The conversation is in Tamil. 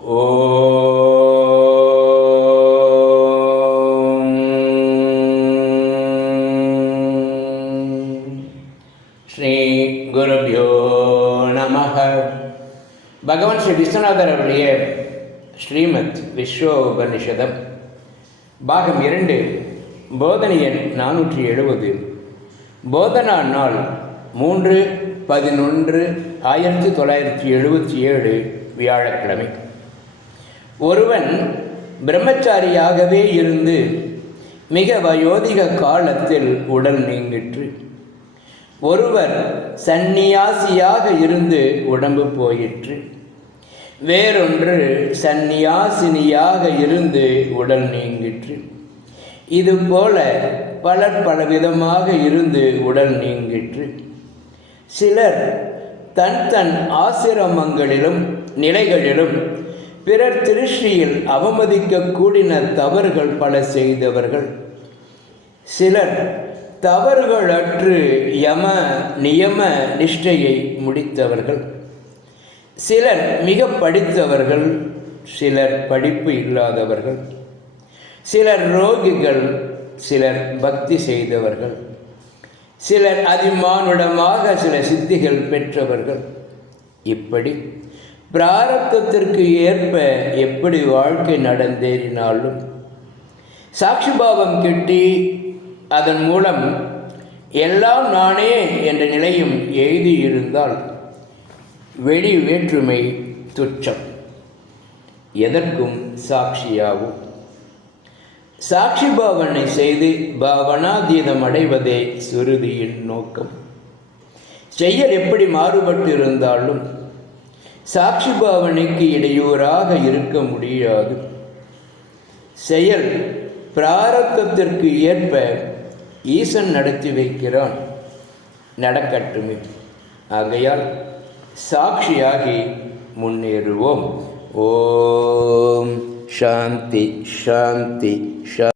ஸ்ரீ குருபியோ நமக பகவான் ஸ்ரீ விஸ்வநாதர் அவருடைய ஸ்ரீமத் விஸ்வோபனிஷதம் பாகம் இரண்டு போதனை எண் நானூற்றி எழுபது. போதனா நாள் மூன்று பதினொன்று ஆயிரத்தி தொள்ளாயிரத்தி எழுபத்தி ஏழு வியாழக்கிழமை. ஒருவன் பிரம்மச்சாரியாகவே இருந்து மிக வயோதிக காலத்தில் உடல் நீங்கிற்று. ஒருவர் சந்நியாசியாக இருந்து உடம்பு போயிற்று. வேறொன்று சந்நியாசினியாக இருந்து உடல் நீங்கிற்று. இதுபோல பலர் பலவிதமாக இருந்து உடல் நீங்கிற்று. சிலர் தன் தன் ஆசிரமங்களிலும் நிலைகளிலும் பிறர் திருஷ்டியில் அவமதிக்க கூடின தவறுகள் பல செய்தவர்கள். சிலர் தவறுகளற்று யம நியம நிஷ்டையை முடித்தவர்கள். சிலர் மிக படித்தவர்கள் சிலர் படிப்பு இல்லாதவர்கள். சிலர் ரோகிகள் சிலர் பக்தி செய்தவர்கள். சிலர் அதிமானுடமாக சில சித்திகள் பெற்றவர்கள். இப்படி பிராரத்தத்திற்கு ஏற்ப எப்படி வாழ்க்கை நடந்தேறினாலும் சாட்சிபாவம் கிட்டி அதன் மூலம் எல்லாம் நானே என்ற நிலையும் எழுதியிருந்தால் வெளி வேற்றுமை துச்சம். எதற்கும் சாட்சியாகும் சாட்சி பாவனை செய்து பாவனாதீதம் அடைவதே சுருதியின் நோக்கம். செயல் எப்படி மாறுபட்டு இருந்தாலும் சாட்சி பாவனைக்கு இடையூறாக இருக்க முடியாது. செயல் பிராரத்தத்திற்கு ஏற்ப ஈசன் நடத்தி வைக்கிறான். நடக்கட்டுமே. ஆகையால் சாட்சியாகி முன்னேறுவோம். ஓம். சாந்தி சாந்தி சா